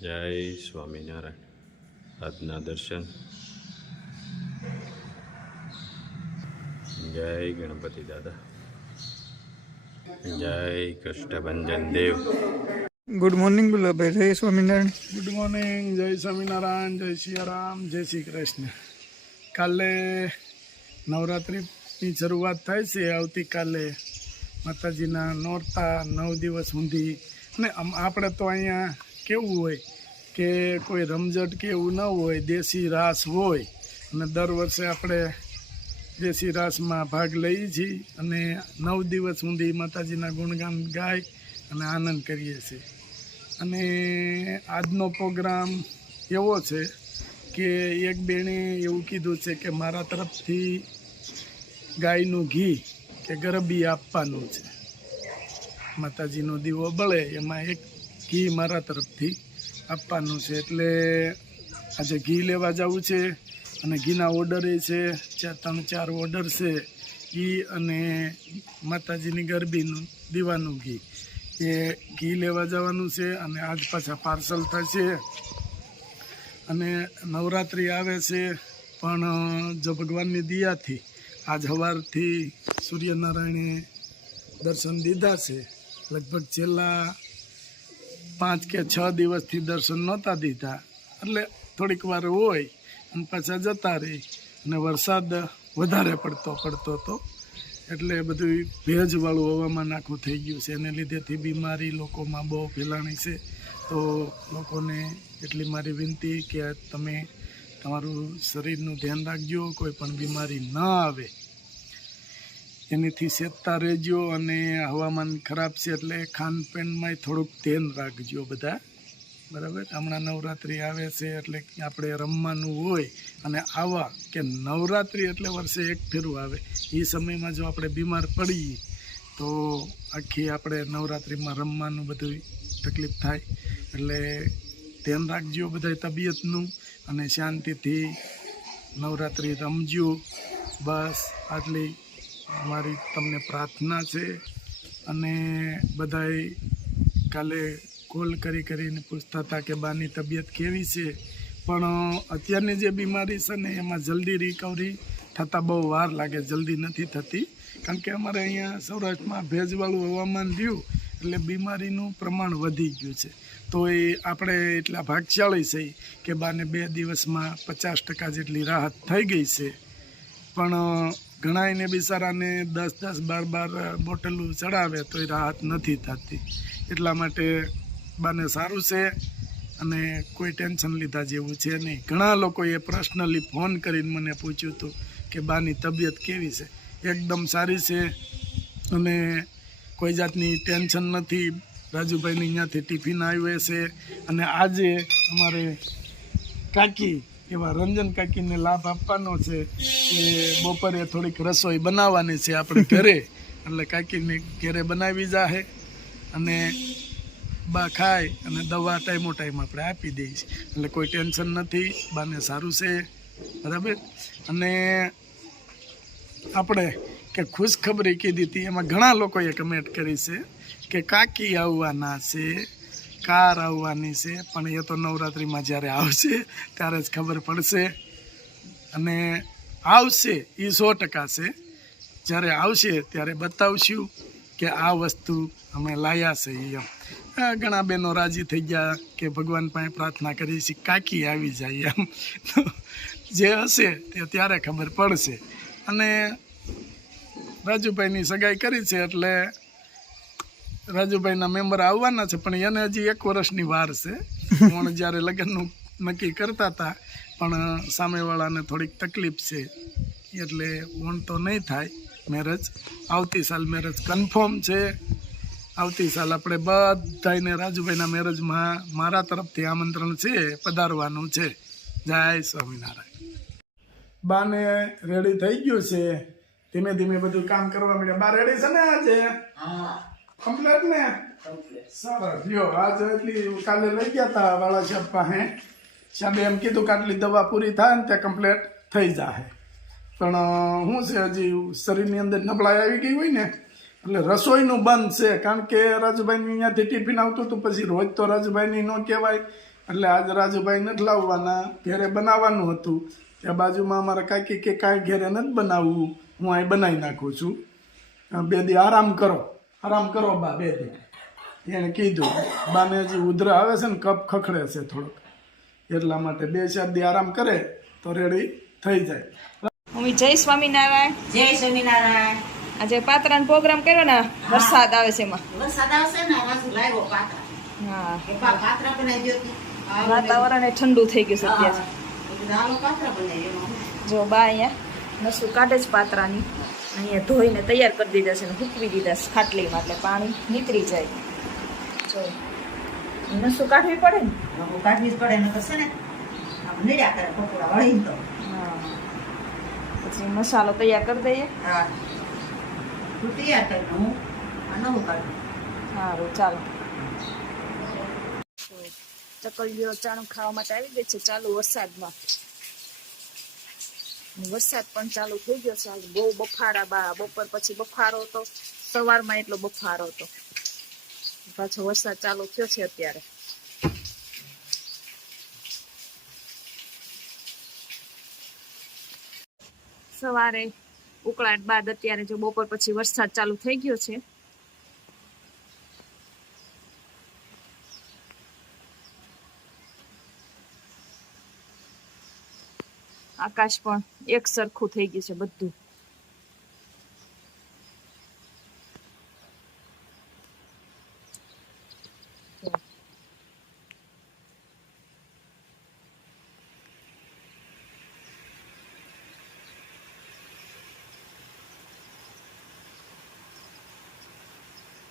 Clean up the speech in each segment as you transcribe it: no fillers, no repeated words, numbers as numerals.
જય સ્વામિનારાયણ. આજના દર્શન. જય ગણપતિ દાદા. જય કષ્ટભંજન દેવ. ગુડ મોર્નિંગ બોલો ભાઈ. જય સ્વામિનારાયણ. Good morning. જય સ્વામિનારાયણ. જય સિયારામ. જય શ્રી કૃષ્ણ. કાલે નવરાત્રિની શરૂઆત થાય છે. આવતીકાલે માતાજીના નોરતા 9 દિવસ સુધી. અને આપણે તો અહીંયા કેવું હોય કે કોઈ રમઝટ કે એવું ન હોય, દેશી રાસ હોય. અને દર વર્ષે આપણે દેશી રાસમાં ભાગ લઈએ છીએ અને 9 દિવસ સુધી માતાજીના ગુણગાન ગાય અને આનંદ કરીએ છીએ. અને આજનો પ્રોગ્રામ એવો છે કે એક બેને એવું કીધું છે કે મારા તરફથી ગાયનું ઘી કે ગરબી આપવાનું છે. માતાજીનો દીવો બળે એમાં એક ઘી મારા તરફથી આપવાનું છે. એટલે આજે ઘી લેવા જવું છે અને ઘીના ઓર્ડરે છે 3-4 ઓર્ડર છે. ઘી અને માતાજીની ગરબીનું દીવાનું ઘી એ ઘી લેવા જવાનું છે. અને આજ પાછા પાર્સલ થશે. અને નવરાત્રિ આવે છે પણ જો ભગવાનની દયાથી આજ સવારથી સૂર્યનારાયણે દર્શન દીધા છે. લગભગ છેલ્લા 5 કે 6 દિવસથી દર્શન નહોતા દીધા. એટલે થોડીક વાર હોય અને પાછા જતા રહી. અને વરસાદ વધારે પડતો હતો એટલે બધું ભેજવાળું હવામાન આખું થઈ ગયું છે. એને લીધેથી બીમારી લોકોમાં બહુ ફેલાણી છે. તો લોકોને એટલી મારી વિનંતી કે તમે તમારું શરીરનું ધ્યાન રાખજો, કોઈ પણ બીમારી ન આવે એનીથી સેજતા રહેજો. અને હવામાન ખરાબ છે એટલે ખાનપાનમાં થોડુંક ધ્યાન રાખજો બધા, બરાબર. હમણાં નવરાત્રિ આવે છે એટલે આપણે રમવાનું હોય. અને આવા કે નવરાત્રિ એટલે વર્ષે એક ફેરું આવે. એ સમયમાં જો આપણે બીમાર પડીએ તો આખી આપણે નવરાત્રિમાં રમવાનું બધું તકલીફ થાય. એટલે ધ્યાન રાખજો બધા તબિયતનું અને શાંતિથી નવરાત્રિ રમજો. બસ આટલી મારી તમને પ્રાર્થના છે. અને બધાએ કાલે કોલ કરીને પૂછતા હતા કે બાની તબિયત કેવી છે. પણ અત્યારની જે બીમારી છે ને એમાં જલ્દી રિકવરી થતાં બહુ વાર લાગે, જલ્દી નથી થતી. કારણ કે અમારે અહીંયા સૌરાષ્ટ્રમાં ભેજવાળું હવામાન રહ્યું એટલે બીમારીનું પ્રમાણ વધી ગયું છે. તો એ આપણે એટલા ભાગ્યશાળી છે કે બાને 2 દિવસમાં 50% જેટલી રાહત થઈ ગઈ છે. પણ ઘણા એને બિચારાને 10-10, 12 બોટલું ચડાવે તો એ રાહત નથી થતી. એટલા માટે બાને સારું છે અને કોઈ ટેન્શન લીધા જેવું છે નહીં. ઘણા લોકોએ પર્સનલી ફોન કરીને મને પૂછ્યું હતું કે બાની તબિયત કેવી છે. એકદમ સારી છે અને કોઈ જાતની ટેન્શન નથી. રાજુભાઈની અહીંયાથી ટિફિન આવ્યો છે. અને આજે અમારે કાકી એવા રંજન કાકીને લાભ આપવાનો છે કે બપોરે થોડીક રસોઈ બનાવવાની છે આપણે ઘરે. એટલે કાકીને ઘરે બનાવી જાહે અને બા ખાય અને દવા ટાઈમો ટાઈમ આપણે આપી દઈએ છીએ. એટલે કોઈ ટેન્શન નથી. બાને સારું છે, બરાબર. અને આપણે કે ખુશખબરી કીધી હતી એમાં ઘણા લોકોએ કમેન્ટ કરી છે કે કાકી આવવાના છે, કાર આવવાની છે. પણ એ તો નવરાત્રિમાં જ્યારે આવશે ત્યારે જ ખબર પડશે. અને આવશે એ 100% છે. જ્યારે આવશે ત્યારે બતાવશું કે આ વસ્તુ અમે લાયા છે. એમ ઘણા બહેનો રાજી થઈ ગયા કે ભગવાન પાસે પ્રાર્થના કરી છે કાકી આવી જાય એમ. તો જે હશે તે ત્યારે ખબર પડશે. અને રાજુભાઈની સગાઈ કરી છે એટલે રાજુભાઈના મેમ્બર આવવાના છે. પણ એને હજી 1 વર્ષની વાર છે. પણ જ્યારે લગ્નનું નક્કી કરતા હતા પણ સામેવાળાને થોડીક તકલીફ છે એટલે ઓણ તો નહીં થાય મેરેજ. આવતી સાલ મેરેજ કન્ફર્મ છે. આવતી સાલ આપણે બધાને રાજુભાઈના મેરેજમાં મારા તરફથી આમંત્રણ છે, પધારવાનું છે. જય સ્વામિનારાયણ. બાને રેડી થઈ ગયું છે. ધીમે ધીમે બધું કામ કરવા માંડ્યા. બા રેડી છે ને આજે? કમ્પ્લેટ ને? સરસ. લ્યો આજે એટલી કાલે લઈ ગયા હતા વાળા સાહેબ પાસે. સાહેબે એમ કીધું કે આટલી દવા પૂરી થાય ને ત્યાં કમ્પ્લેટ થઈ જાય. પણ શું છે હજી શરીરની અંદર નબળાઈ આવી ગઈ હોય ને એટલે રસોઈનું બંધ છે. કારણ કે રાજુભાઈની અહીંયાથી ટિફિન આવતું હતું. પછી રોજ તો રાજુભાઈની ન કહેવાય એટલે આજ રાજુભાઈ નથી લાવવાના, ઘેરે બનાવવાનું હતું. ત્યાં બાજુમાં અમારા કાકી કે કાંઈ ઘેરે નથી બનાવવું, હું અહીં બનાવી નાખું છું, 2 દી આરામ કરો બા 2 દી. એણે કીધું. બાને હજી ઉધરા આવે છે ને, કપ ખખડે છે થોડોક, એટલા માટે 2-4 દી આરામ કરે તો રેડી થઈ જાય. મમ્મી જય સ્વામિનારાયણ. જય સ્વામિનારાયણ. આજે પાત્રાનો પ્રોગ્રામ કર્યો ને, વરસાદ આવે છે એમાં. વરસાદ આવશે ને રાજુ લાવ્યો પાત્રા. હા, પાત્રા બનાવી દ્યો. વાતાવરણ ઠંડુ થઈ ગયું છે અત્યારે. હાલો પાત્રા બનાવી એમાં. જો બા અહીંયા નસું કાઢે છે પાત્રાની, અહીંયા ધોઈને તૈયાર કરી દીધા છે ને સૂકવી દીધા છે ખાટલીમાં, એટલે પાણી નીતરી જાય. જો નસું કાઢવી પડે ને. કાઢવી જ પડે ને, તો છે ને આમ નીડ્યા કરે પકોડા વળીને તો. હા, પછી મસાલો તૈયાર કરી દઈએ. હા, તું તૈયાર કરીને હું આ નવું કાઢું. સારું, ચાલો. ચકલીઓ ચાણું ખાવા માટે આવી ગઈ છે ચાલુ વરસાદમાં. વરસાદ પણ ચાલુ થઈ ગયો છે. આજે બહુ બફારા, બપોર પછી બફારો હતો, સવારમાં એટલો બફારો હતો, પાછો વરસાદ ચાલુ થયો છે અત્યારે. સવારે ઉકળાટ બાદ અત્યારે જો બપોર પછી વરસાદ ચાલુ થઈ ગયો છે. આકાશ પણ એક સરખું થઈ ગયું છે બધું.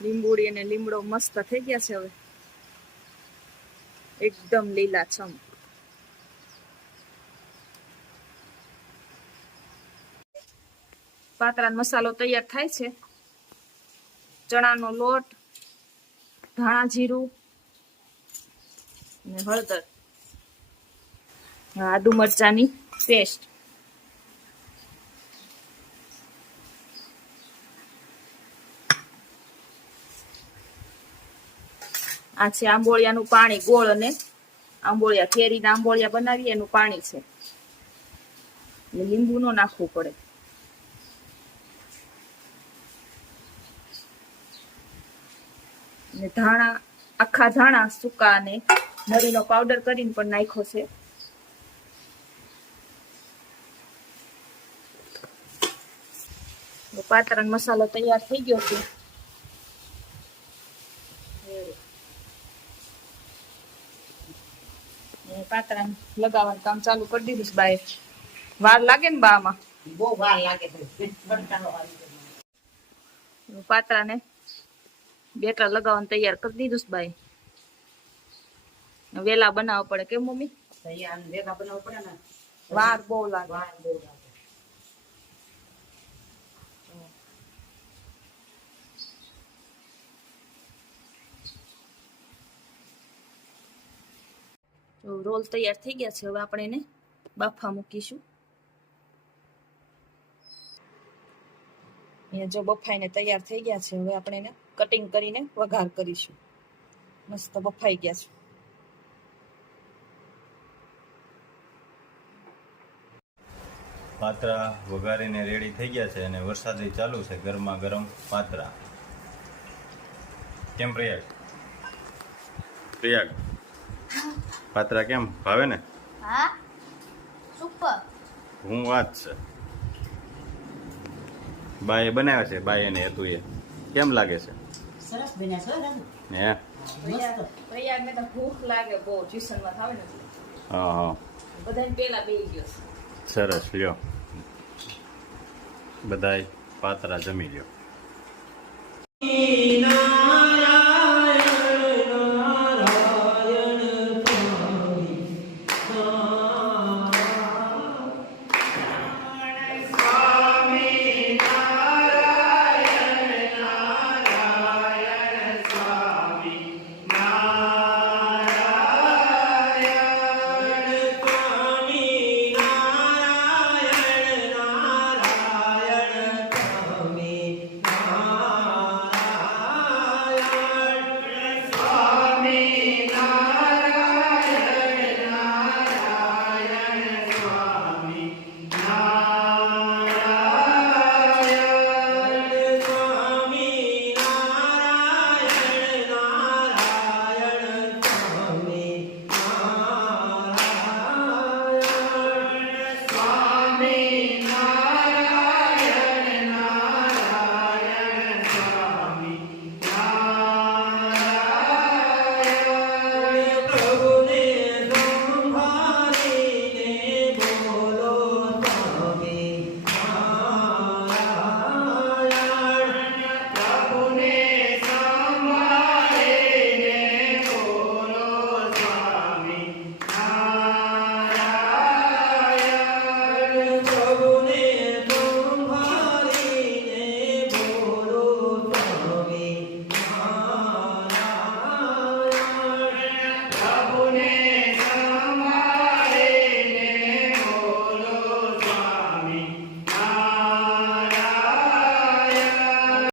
લીંબુડી અને લીમડો મસ્ત થઈ ગયા છે હવે, એકદમ લીલાછમ. પાતરાનો મસાલો તૈયાર થાય છે. ચણાનો લોટ, ધાણા જીરું અને હળદર, આદુ મરચાની પેસ્ટ. આ છે આંબોળિયાનું પાણી, ગોળ અને આંબોળિયા, કેરીના આંબોળિયા બનાવીએ એનું પાણી છે. એટલે લીંબુ ન નાખવું પડે. અને ધાણા, આખા ધાણા સૂકા અને મરીનો પાવડર કરીને પણ નાખ્યો છે. પાત્રાનો મસાલો તૈયાર થઈ ગયો છે. પાત્રાને લગાવવાનું કામ ચાલુ કરી દીધું છે બાએ. વાર લાગે ને બા આમાં? બહુ વાર લાગે છે. પાત્રાને બેટર લગાવવાનું તૈયાર કરી દીધું છે બાઈ. વેલા બનાવવા પડે કેમ મમ્મી? તૈયાર ભેગા બનાવવું પડે ને, વાર બહુ લાગે. વાર બહુ લાગે. રોલ તૈયાર થઈ ગયા છે. હવે આપણે એને બાફા મૂકીશું. અહીંયા જો બફાઈને તૈયાર થઈ ગયા છે. હવે આપણે એને કટિંગ કરીને વઘાર કરીશું. મસ્ત બફાઈ ગયા છે. પાત્રા વઘારીને રેડી થઈ ગયા છે અને વરસાદી ચાલુ છે. ગરમા ગરમ પાત્રા. કેમ પ્રયાગ? પાત્રા કેમ ભાવે ને? હા, સુપર. હું વાત છે. બાએ બનાવ્યા છે, બાએ ને હતું એ. કેમ લાગે છે? સરસ બન્યા છે રાજુ. હે? પ્રયાગને તો ભૂખ લાગે બહુ, ટ્યુશનમાં થાવે ને હા હા, બધાને પેલા બેસી ગયો. સરસ. લ્યો, બધાય પાત્રા જમી લ્યો.